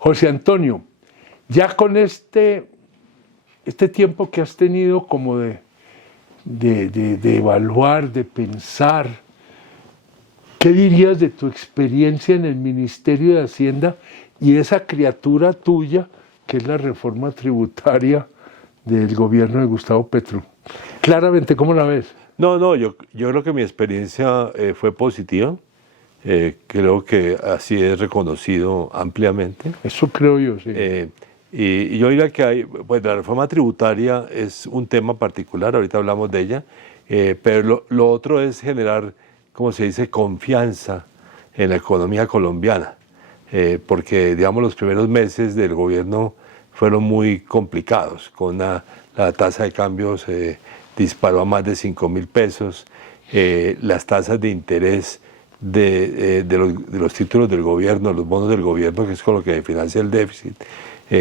José Antonio, ya con este tiempo que has tenido como de evaluar, de pensar, ¿qué dirías de tu experiencia en el Ministerio de Hacienda y esa criatura tuya que es la reforma tributaria del gobierno de Gustavo Petro? Claramente, ¿cómo la ves? No, yo creo que mi experiencia fue positiva. Creo que así es reconocido ampliamente. Eso creo yo, sí. Y yo diría que pues la reforma tributaria es un tema particular, ahorita hablamos de ella, pero lo otro es generar, como se dice, confianza en la economía colombiana, porque, digamos, los primeros meses del gobierno fueron muy complicados, la tasa de cambio se disparó a más de 5.000 pesos, las tasas de interés de los títulos del gobierno, los bonos del gobierno, que es con lo que financia el déficit,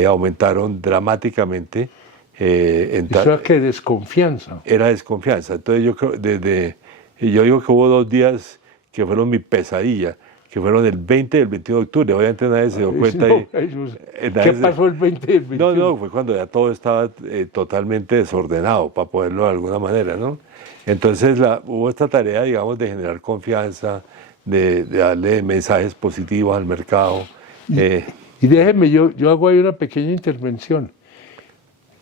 aumentaron dramáticamente. ¿Eso era qué? ¿Desconfianza? Era desconfianza. Entonces yo digo que hubo 2 días que fueron mi pesadilla, que fueron el 20 y el 21 de octubre. Obviamente nadie se dio cuenta. ¿Qué pasó el 20 y el 21? No, fue cuando ya todo estaba totalmente desordenado, para poderlo de alguna manera, ¿no? Entonces hubo esta tarea, digamos, de generar confianza, de darle mensajes positivos al mercado. Y déjeme, yo hago ahí una pequeña intervención.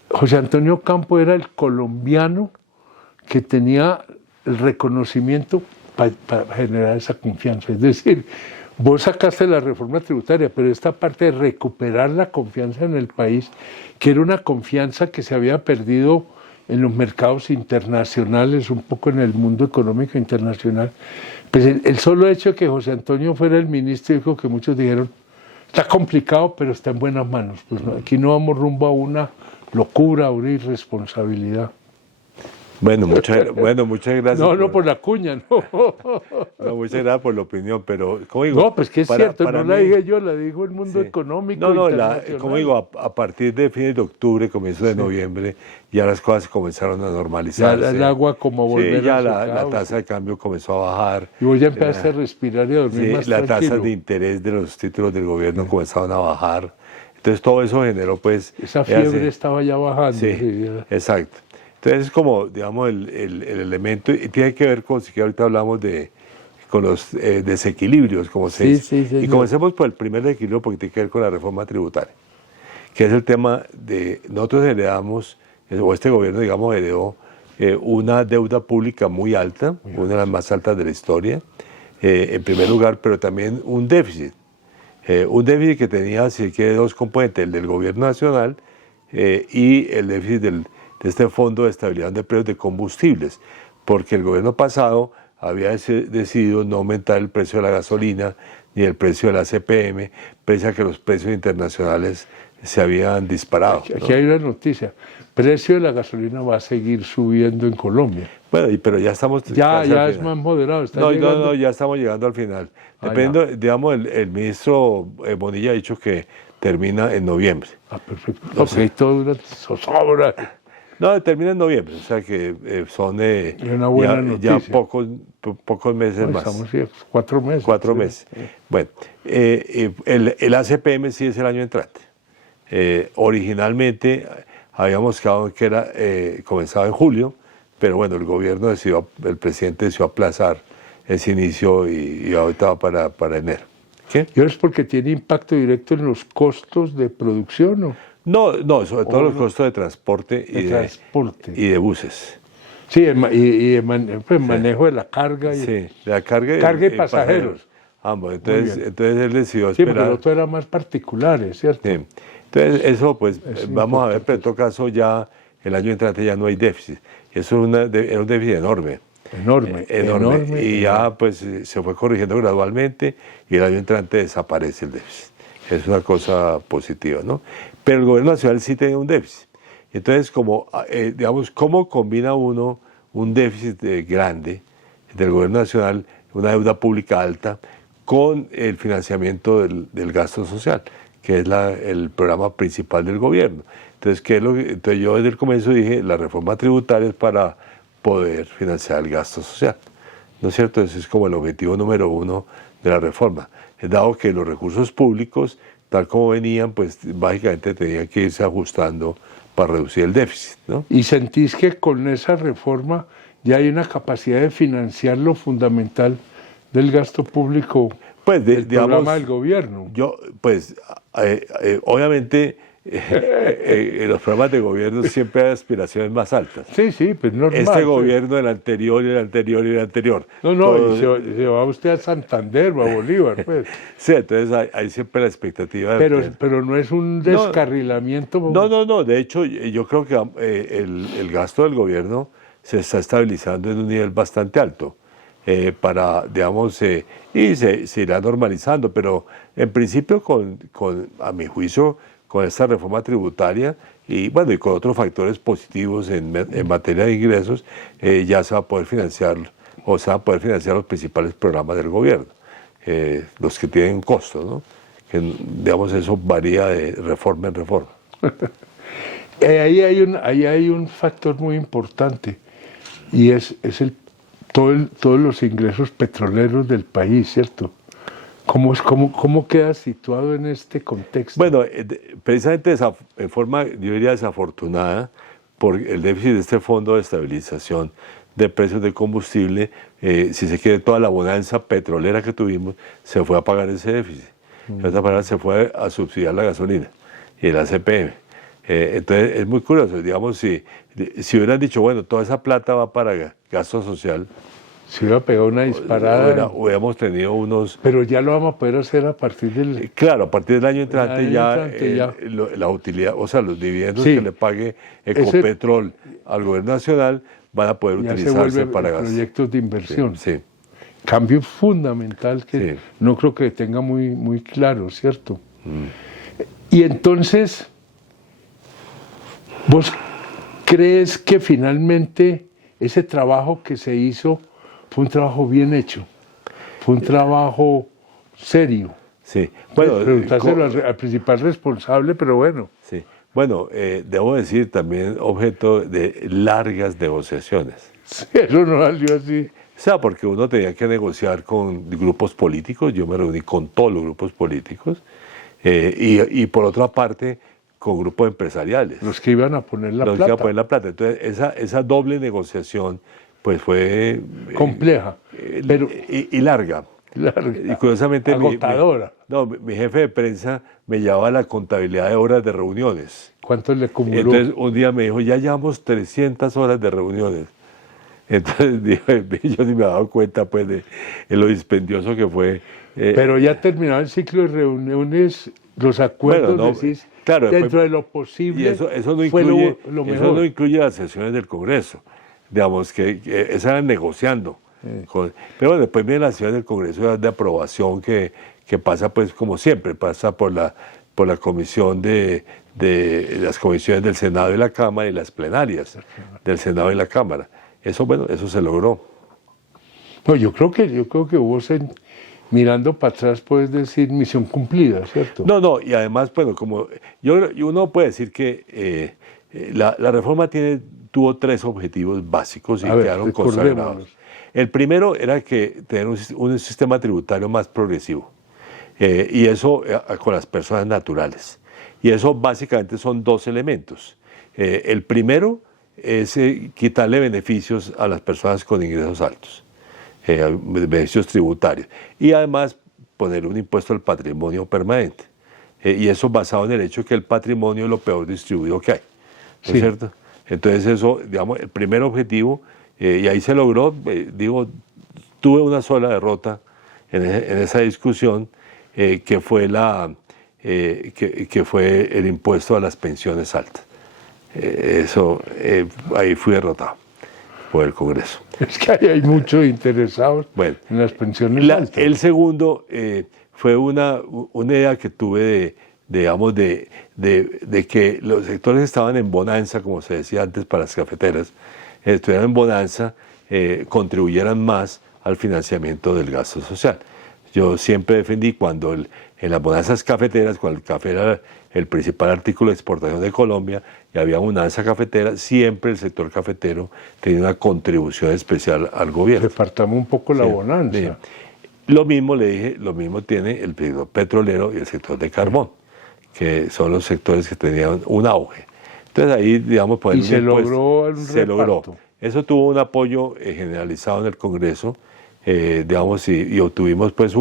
José Antonio Campo era el colombiano que tenía el reconocimiento para generar esa confianza. Es decir, vos sacaste la reforma tributaria, pero esta parte de recuperar la confianza en el país, que era una confianza que se había perdido en los mercados internacionales, un poco en el mundo económico internacional, pues el solo hecho de que José Antonio fuera el ministro, dijo que muchos dijeron, está complicado, pero está en buenas manos. Pues aquí no vamos rumbo a una locura, a una irresponsabilidad. Bueno, muchas gracias. No por la cuña, no. No, muchas gracias por la opinión, pero como digo... No, pues que es cierto, no la dije yo, la dijo el mundo económico. Como digo, a partir de fines de octubre, comienzos de noviembre, ya las cosas comenzaron a normalizarse. Ya el agua como volver ya la tasa de cambio comenzó a bajar. Y vos ya empezaste a respirar y a dormir más tranquilo. Las tasas de interés de los títulos del gobierno comenzaron a bajar. Entonces todo eso generó pues... Esa fiebre estaba ya bajando. Sí, exacto. Entonces es como, digamos, el elemento, y tiene que ver con, si ahorita hablamos con los desequilibrios, como se dice. Y comencemos por el primer desequilibrio, porque tiene que ver con la reforma tributaria, que es el tema de, nosotros heredamos, o este gobierno, digamos, heredó una deuda pública muy alta, una de las más altas de la historia, en primer lugar, pero también un déficit. Un déficit que tenía, si quiere, 2 componentes, el del gobierno nacional y el déficit de este Fondo de Estabilidad de Precios de Combustibles, porque el gobierno pasado había decidido no aumentar el precio de la gasolina ni el precio de la CPM, pese a que los precios internacionales se habían disparado. Aquí hay una noticia, precio de la gasolina va a seguir subiendo en Colombia. Bueno, pero ya estamos... Ya es más moderado. No, ya estamos llegando al final. Dependiendo, digamos, el ministro Bonilla ha dicho que termina en noviembre. Perfecto. Porque hay toda una zozobra. No, termina en noviembre, o sea que son una buena noticia. Ya pocos meses más. Estamos 4 meses. 4 meses. Bueno, el ACPM sí es el año entrante. Originalmente habíamos quedado que comenzaba en julio, pero bueno, el presidente decidió aplazar ese inicio y ahorita va para enero. ¿Qué? ¿Y es porque tiene impacto directo en los costos de producción o...? No, sobre todo los costos de transporte y de buses. Sí, y manejo de la carga. Sí, de la carga y pasajeros. Ambos. Entonces él decidió esperar. Sí, pero el otro era más particular, ¿cierto? Sí. Entonces eso, pues, vamos a ver, pero en todo caso ya el año entrante ya no hay déficit. Eso era un déficit enorme. Enorme. Y ya pues se fue corrigiendo gradualmente y el año entrante desaparece el déficit. Es una cosa positiva, ¿no? Pero el gobierno nacional sí tenía un déficit. Entonces, digamos, ¿cómo combina uno un déficit grande del gobierno nacional, una deuda pública alta, con el financiamiento del gasto social, que es el programa principal del gobierno? Entonces, entonces yo desde el comienzo dije, la reforma tributaria es para poder financiar el gasto social, ¿no es cierto? Ese es como el objetivo número 1 de la reforma. Dado que los recursos públicos tal como venían, pues básicamente tenían que irse ajustando para reducir el déficit, ¿no? ¿Y sentís que con esa reforma ya hay una capacidad de financiar lo fundamental del gasto público pues del digamos, programa del gobierno? Yo, pues, obviamente, en los programas de gobierno siempre hay aspiraciones más altas. Sí, sí, pues normal. Este pues. gobierno, el anterior y el anterior y el anterior. No, Todos, y se va usted a Santander o a Bolívar, pues. Sí, entonces hay siempre la expectativa. Pero no es un descarrilamiento. No, de hecho, yo creo que el gasto del gobierno se está estabilizando en un nivel bastante alto. Digamos, y se irá normalizando, pero en principio a mi juicio, con esta reforma tributaria y bueno, y con otros factores positivos en materia de ingresos, ya se va a poder financiar, o se van a poder financiar los principales programas del gobierno, los que tienen costos, ¿no? Que, digamos, eso varía de reforma en reforma. Ahí hay un factor muy importante, y es todos los ingresos petroleros del país, ¿cierto? ¿Cómo queda situado en este contexto? Bueno, precisamente en forma, yo diría desafortunada, por el déficit de este fondo de estabilización de precios de combustible, si se quiere, toda la bonanza petrolera que tuvimos, se fue a pagar ese déficit. De esta manera se fue a subsidiar la gasolina y la CPM. Entonces es muy curioso, digamos, si hubieran dicho, bueno, toda esa plata va para gasto social, se hubiera pegado una disparada. Hubiéramos tenido unos... Pero ya lo vamos a poder hacer a partir del... Claro, a partir del año entrante ya la utilidad, o sea, los dividendos que le pague Ecopetrol al gobierno nacional van a poder utilizarse para proyectos de inversión. Sí. Cambio fundamental que no creo que tenga muy claro, ¿cierto? Y entonces, ¿vos crees que finalmente ese trabajo que se hizo fue un trabajo bien hecho? Fue un trabajo serio. Sí. Bueno, preguntárselo al principal responsable, pero bueno. Sí. Bueno, debo decir también objeto de largas negociaciones. Sí, eso no salió así. O sea, porque uno tenía que negociar con grupos políticos, yo me reuní con todos los grupos políticos, y por otra parte con grupos empresariales. Los que iban a poner la plata. Los que iban a poner la plata. Entonces, esa doble negociación pues fue... compleja. Pero, y larga. Y curiosamente... agotadora. Mi jefe de prensa me llevaba la contabilidad de horas de reuniones. ¿Cuánto le acumuló? Entonces un día me dijo, ya llevamos 300 horas de reuniones. Entonces yo ni me he dado cuenta pues de lo dispendioso que fue. Pero ya terminado el ciclo de reuniones, los acuerdos, bueno, decís, claro, dentro de lo posible, y eso no fue incluye, lo mejor. Eso no incluye las sesiones del Congreso. Digamos que esas eran negociando. Pero bueno, después viene la sesión del Congreso de aprobación que pasa pues como siempre, pasa por la comisión de las comisiones del Senado y la Cámara y las plenarias del Senado y la Cámara. Eso, bueno, eso se logró. No, yo creo que vos mirando para atrás puedes decir misión cumplida, ¿cierto? No, y además, bueno, como uno puede decir que la reforma tuvo 3 objetivos básicos y quedaron consagrados. El primero era tener un sistema tributario más progresivo, y eso con las personas naturales. Y eso básicamente son 2 elementos. El primero es quitarle beneficios a las personas con ingresos altos, beneficios tributarios, y además poner un impuesto al patrimonio permanente, y eso basado en el hecho de que el patrimonio es lo peor distribuido que hay, ¿no es cierto? Entonces eso, digamos, el primer objetivo, y ahí se logró, tuve una sola derrota en esa discusión, que fue que fue el impuesto a las pensiones altas. Ahí fui derrotado por el Congreso. Es que hay muchos interesados en las pensiones altas. El segundo fue una idea que tuve de que los sectores estaban en bonanza, como se decía antes para las cafeteras, estuvieran en bonanza, contribuyeran más al financiamiento del gasto social. Yo siempre defendí cuando en las bonanzas cafeteras, cuando el café era el principal artículo de exportación de Colombia y había bonanza cafetera, siempre el sector cafetero tenía una contribución especial al gobierno. Repartamos un poco la bonanza. Lo mismo le dije, lo mismo tiene el sector petrolero y el sector de carbón, que son los sectores que tenían un auge. Entonces ahí, digamos, y se logró un se logró. Eso tuvo un apoyo generalizado en el Congreso, digamos, y obtuvimos pues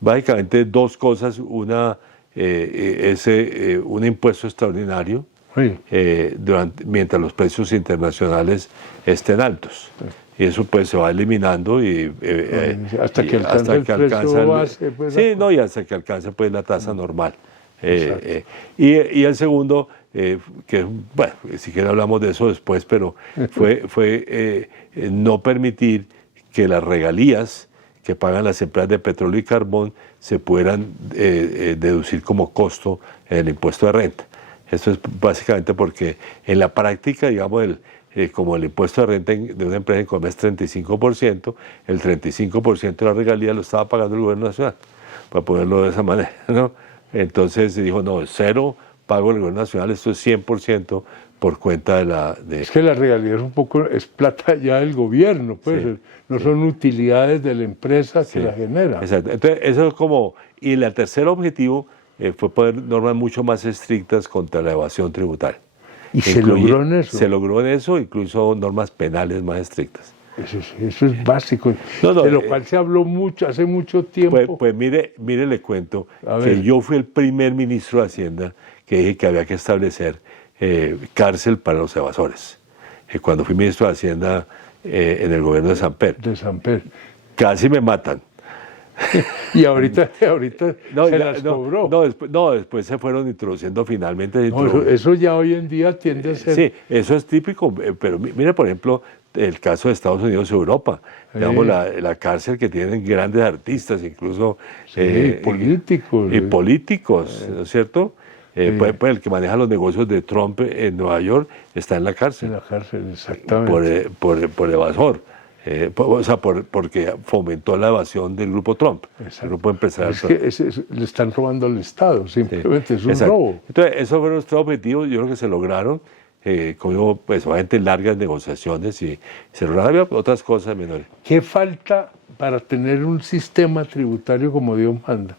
básicamente dos cosas. Una, un impuesto extraordinario, sí, mientras los precios internacionales estén altos. Sí. Y eso pues se va eliminando hasta que alcanza el precio base. Pues, sí, no, y hasta que alcance pues la tasa normal. Y el segundo, que bueno, si quieren hablamos de eso después, pero fue no permitir que las regalías que pagan las empresas de petróleo y carbón se puedan deducir como costo en el impuesto de renta. Esto es básicamente porque en la práctica, digamos, como el impuesto de renta de una empresa en Colombia es 35%, el 35% de la regalía lo estaba pagando el gobierno nacional, para ponerlo de esa manera, ¿no? Entonces se dijo, no, cero pago el gobierno nacional, esto es 100% por cuenta de Es que la regalía es plata ya del gobierno, pues, sí, no son utilidades de la empresa que la genera. Exacto, entonces eso es como, y el tercer objetivo fue poner normas mucho más estrictas contra la evasión tributaria. ¿Y se logró en eso? Se logró en eso, incluso normas penales más estrictas. Eso es básico, de lo cual se habló mucho, hace mucho tiempo. Pues mire, le cuento que yo fui el primer ministro de Hacienda que dije que había que establecer cárcel para los evasores. Cuando fui ministro de Hacienda en el gobierno de Samper. De Samper. Casi me matan. Y ahorita se las cobró. Después se fueron introduciendo finalmente. Eso ya hoy en día tiende a ser... Sí, eso es típico, pero mire, por ejemplo, el caso de Estados Unidos y Europa. Digamos, la cárcel que tienen grandes artistas, incluso... políticos. Y políticos, ¿no es cierto? Pues el que maneja los negocios de Trump en Nueva York está en la cárcel. En la cárcel, exactamente. Por evasor. Porque fomentó la evasión del grupo Trump, el grupo empresarial. Es que le están robando al Estado, simplemente es un robo. Entonces, esos fueron los tres objetivos, yo creo que se lograron, con pues, obviamente largas negociaciones y se lograron. Había otras cosas menores. ¿Qué falta para tener un sistema tributario como Dios manda?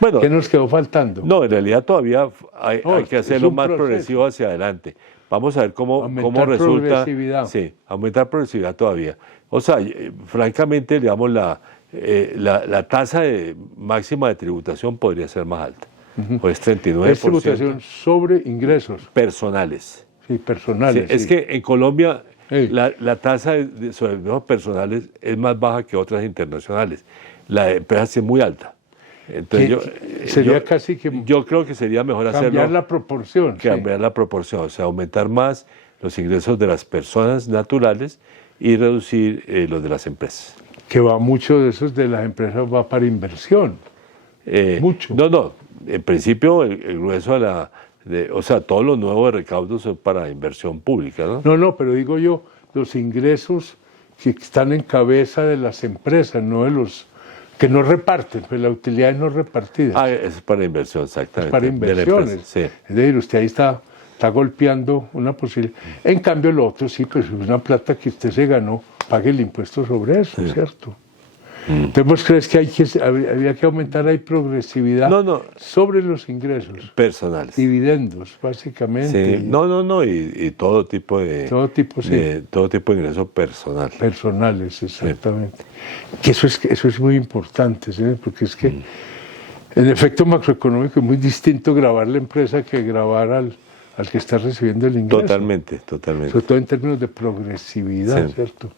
Bueno, ¿qué nos quedó faltando? No, en realidad todavía hay que hacerlo más progresivo hacia adelante. Vamos a ver cómo resulta. Sí, aumentar progresividad todavía. O sea, francamente, digamos, la tasa máxima de tributación podría ser más alta. Pues 39%. Es tributación sobre ingresos. Personales. Sí, personales. Sí, es que en Colombia la tasa sobre ingresos personales es más baja que otras internacionales. La de empresas es muy alta. Entonces yo creo que sería mejor cambiar la proporción. Cambiar la proporción, o sea, aumentar más los ingresos de las personas naturales y reducir los de las empresas. Que mucho de esos de las empresas va para inversión. Mucho. No, en principio el grueso o sea, todos los nuevos recaudos son para inversión pública, ¿no? No, pero digo yo, los ingresos que están en cabeza de las empresas, no de los que no reparten, pues la utilidad es no repartida. Es para inversión, exactamente. Es para inversiones. Sí. Es decir, usted ahí está golpeando una posibilidad. En cambio, lo otro sí, pues una plata que usted se ganó, pague el impuesto sobre eso, ¿cierto? Entonces, ¿vos crees que había que aumentar ahí progresividad sobre los ingresos? Personales. Dividendos, básicamente. Sí. Y todo tipo de... Todo tipo, sí. Todo tipo de ingresos personales. Personales, exactamente. Sí. Que eso es muy importante, ¿sí? Porque es que el efecto macroeconómico es muy distinto grabar la empresa que grabar al que está recibiendo el ingreso. Totalmente. Sobre todo en términos de progresividad, ¿cierto?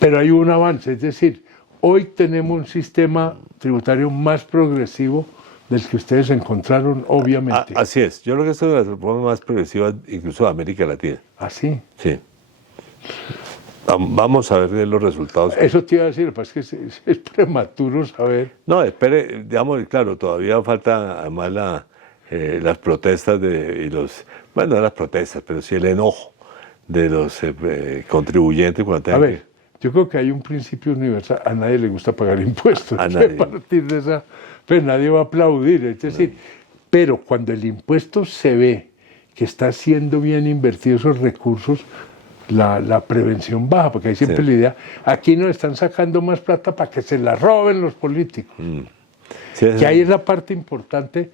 Pero hay un avance, es decir, hoy tenemos un sistema tributario más progresivo del que ustedes encontraron, obviamente. Así es. Yo creo que esta es una de las reformas más progresivas, incluso de América Latina. ¿Ah, sí? Sí. Vamos a ver los resultados. Eso te iba a decir, pues que es prematuro saber. No, espere, digamos, claro, todavía falta además las protestas no las protestas, pero sí el enojo de los contribuyentes. A ver, yo creo que hay un principio universal, a nadie le gusta pagar impuestos. A nadie. A partir de esa, pues nadie va a aplaudir, es decir, pero cuando el impuesto se ve que está siendo bien invertido esos recursos, la prevención baja, porque hay siempre la idea, aquí nos están sacando más plata para que se la roben los políticos. Sí, que ahí es la parte importante.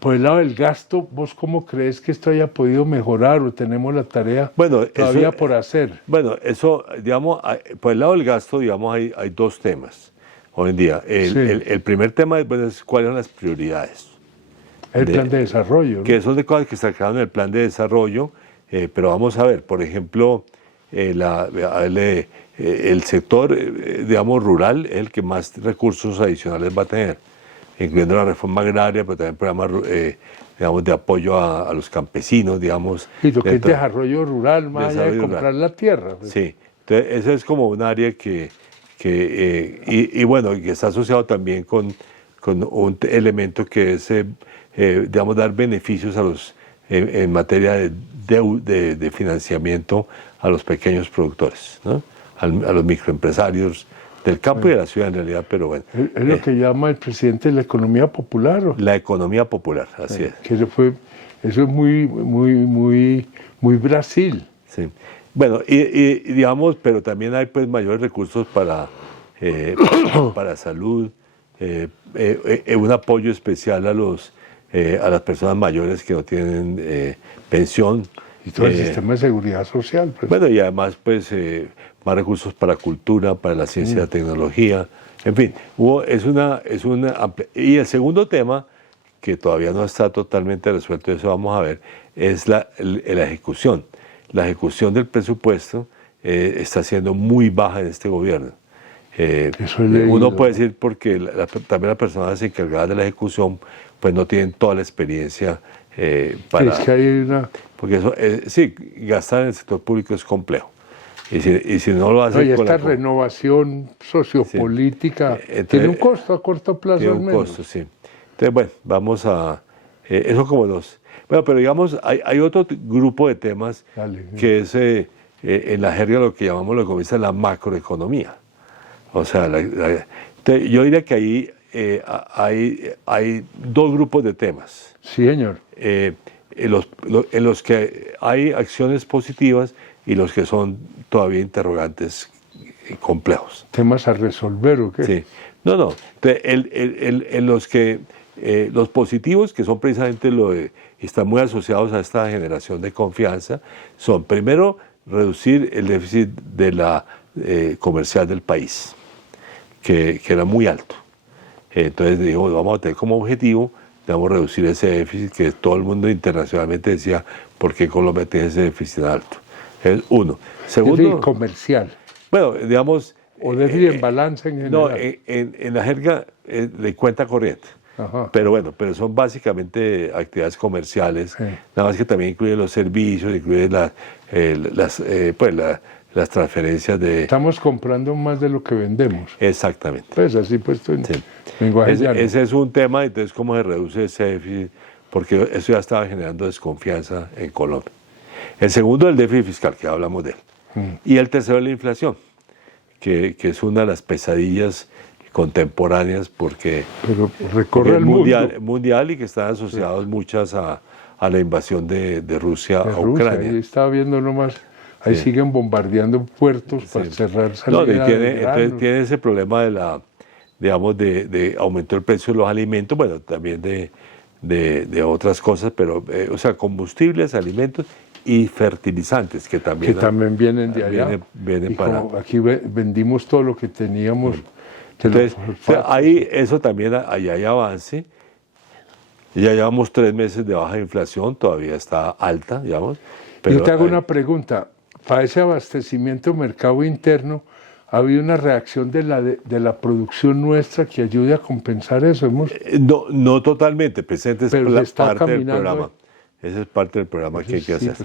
Por el lado del gasto, ¿vos cómo crees que esto haya podido mejorar o tenemos la tarea todavía por hacer? Bueno, eso, digamos, por el lado del gasto, digamos, hay dos temas hoy en día. El primer tema es cuáles son las prioridades. El plan de desarrollo, ¿no? Que son de cosas que se crearon en el plan de desarrollo, pero vamos a ver, por ejemplo, el sector, digamos, rural es el que más recursos adicionales va a tener, incluyendo la reforma agraria, pero también programas, digamos, de apoyo a los campesinos, digamos. Y lo que es desarrollo rural, más allá de comprar la tierra. Pues. Sí, entonces ese es como un área que bueno, que está asociado también con un elemento que es, digamos, dar beneficios a los en materia de financiamiento a los pequeños productores, ¿no? A los microempresarios del campo y de la ciudad en realidad, pero bueno. Es lo que llama el presidente la economía popular. ¿O? La economía popular, así es. Que eso es muy Brasil. Sí. Bueno, y digamos, pero también hay pues mayores recursos para salud, un apoyo especial a las personas mayores que no tienen pensión. Y todo el sistema de seguridad social. Pues. Bueno, y además, pues, más recursos para cultura, para la ciencia y la tecnología. En fin, y el segundo tema, que todavía no está totalmente resuelto, eso vamos a ver, es la ejecución. La ejecución del presupuesto está siendo muy baja en este gobierno. Uno puede decir porque también las personas encargadas de la ejecución pues no tienen toda la experiencia para... Es que hay una... Porque eso, sí, gastar en el sector público es complejo. Y si no lo hacen... No, y esta renovación sociopolítica tiene un costo a corto plazo. Tiene un costo, sí. Entonces, bueno, vamos a... eso como los... Bueno, pero digamos, hay otro grupo de temas que es en la jerga lo que llamamos los economistas la macroeconomía. O sea, entonces, yo diría que ahí hay dos grupos de temas. Sí, señor. En los que hay acciones positivas y los que son todavía interrogantes complejos. ¿Temas a resolver o qué? Sí. No. Entonces, en los que los positivos, que son precisamente están muy asociados a esta generación de confianza, son primero reducir el déficit de la comercial del país, que era muy alto. Entonces dijimos, vamos a tener como objetivo, digamos, reducir ese déficit que todo el mundo internacionalmente decía, ¿por qué Colombia tiene ese déficit alto? Es uno. Segundo, déficit comercial. Bueno, digamos... O déficit en balance en general. No, en la jerga de cuenta corriente. Ajá. Pero bueno, son básicamente actividades comerciales, nada más que también incluye los servicios, incluye las transferencias de... Estamos comprando más de lo que vendemos. Exactamente. Pues así puesto en lenguaje llano. Ese es un tema, entonces cómo se reduce ese déficit, porque eso ya estaba generando desconfianza en Colombia. El segundo, el déficit fiscal, que hablamos de él. Y el tercero, la inflación, que es una de las pesadillas contemporáneas porque recorre el mundial y que están asociados muchas a la invasión de Rusia a Ucrania. Ahí estaba viendo nomás, ahí siguen bombardeando puertos para cerrar salidas. Entonces tiene ese problema de aumento del precio de los alimentos, bueno, también de otras cosas, pero o sea, combustibles, alimentos y fertilizantes que también vienen de allá. Vienen para... Aquí vendimos todo lo que teníamos. Entonces, ahí eso también, ahí hay avance. Ya llevamos 3 meses de baja inflación, todavía está alta, digamos. Pero yo te hago una pregunta. Para ese abastecimiento mercado interno, ¿ha habido una reacción de la producción nuestra que ayude a compensar eso? No totalmente, presente es parte del programa. Esa es parte del programa que hay que hacer.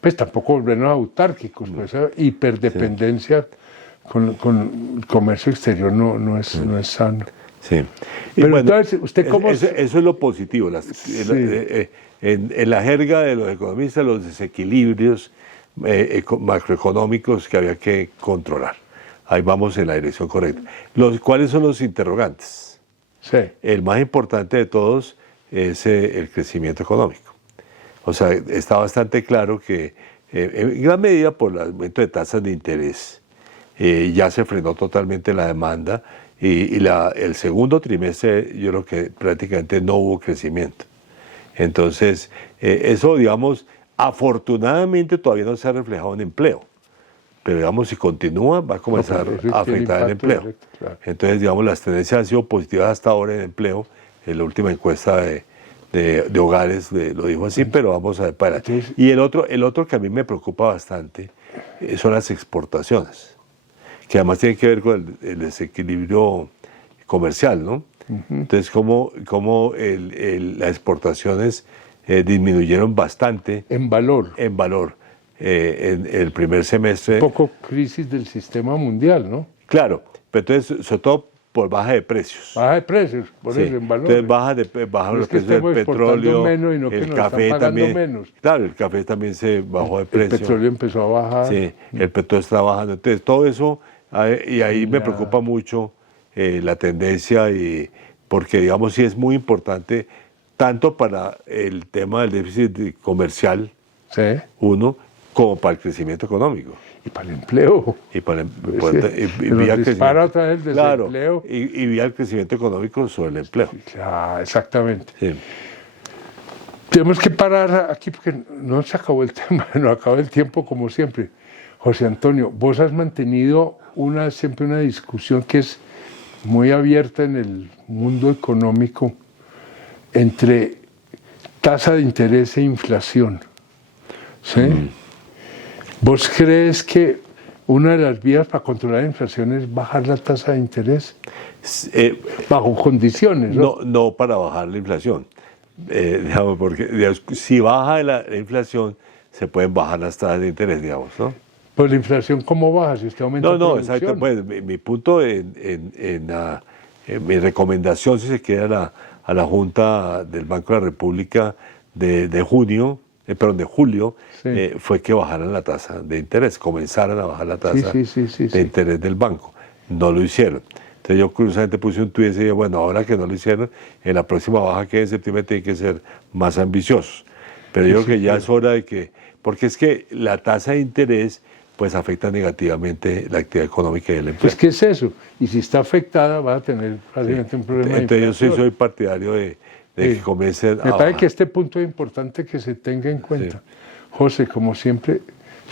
Pues tampoco volvernos autárquicos, pues esa hiperdependencia con el comercio exterior no es sano. Sí. Pero bueno, entonces, ¿usted cómo...? Eso es lo positivo. En la jerga de los economistas, los desequilibrios macroeconómicos que había que controlar. Ahí vamos en la dirección correcta. ¿Cuáles son los interrogantes? Sí. El más importante de todos es el crecimiento económico. O sea, está bastante claro que en gran medida por el aumento de tasas de interés. Ya se frenó totalmente la demanda y el segundo trimestre yo creo que prácticamente no hubo crecimiento. Entonces, eso, digamos, afortunadamente todavía no se ha reflejado en empleo, pero digamos, si continúa va a comenzar a afectar el empleo. Directo, claro. Entonces, digamos, las tendencias han sido positivas hasta ahora en empleo. En la última encuesta de hogares lo dijo así, pero vamos a ver para. Y el otro que a mí me preocupa bastante son las exportaciones, que además tienen que ver con el desequilibrio comercial, ¿no? Entonces, cómo las exportaciones disminuyeron bastante. En valor. En valor. En el primer semestre. Un poco crisis del sistema mundial, ¿no? Claro, pero entonces, sobre todo por baja de precios. Baja de precios, por eso, en valor. Entonces bajan los precios del petróleo, menos y no el que café también. Menos. Claro, el café también se bajó de precio. El petróleo empezó a bajar. Sí, el petróleo está bajando. Entonces, todo eso, y ahí me preocupa mucho la tendencia, porque, digamos, sí es muy importante, tanto para el tema del déficit comercial, sí, uno, como para el crecimiento económico. Y para el empleo. Y para dispara otra vez el desempleo. Claro, y vía el crecimiento económico sobre el empleo. Claro, exactamente. Sí. Tenemos que parar aquí porque no se acabó el tema, no acabó el tiempo como siempre. José Antonio, vos has mantenido siempre una discusión que es muy abierta en el mundo económico entre tasa de interés e inflación. ¿Sí? ¿Vos crees que una de las vías para controlar la inflación es bajar la tasa de interés? Bajo condiciones, ¿no? No para bajar la inflación. Digamos, porque si baja la inflación, se pueden bajar las tasas de interés, digamos, ¿no? Pues la inflación, ¿cómo baja si usted aumenta la producción? Exacto. Pues mi punto, mi recomendación, si se quiere, a la Junta del Banco de la República de julio, sí, fue que bajaran la tasa de interés, comenzaran a bajar la tasa de interés del banco. No lo hicieron. Entonces yo curiosamente puse un tuit y decía, bueno, ahora que no lo hicieron, en la próxima baja que es en septiembre tienen que ser más ambiciosos. Pero yo creo que ya es hora de que, porque es que la tasa de interés pues afecta negativamente la actividad económica y el empleo. Pues ¿qué es eso? Y si está afectada va a tener fácilmente un problema de inflación. Entonces yo soy partidario de que comiencen a Me parece que este punto es importante que se tenga en cuenta. Sí. José, como siempre,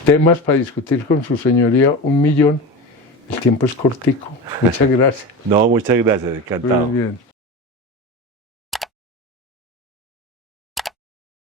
temas para discutir con su señoría 1.000.000. El tiempo es cortico. Muchas gracias. No, muchas gracias, encantado. Muy bien.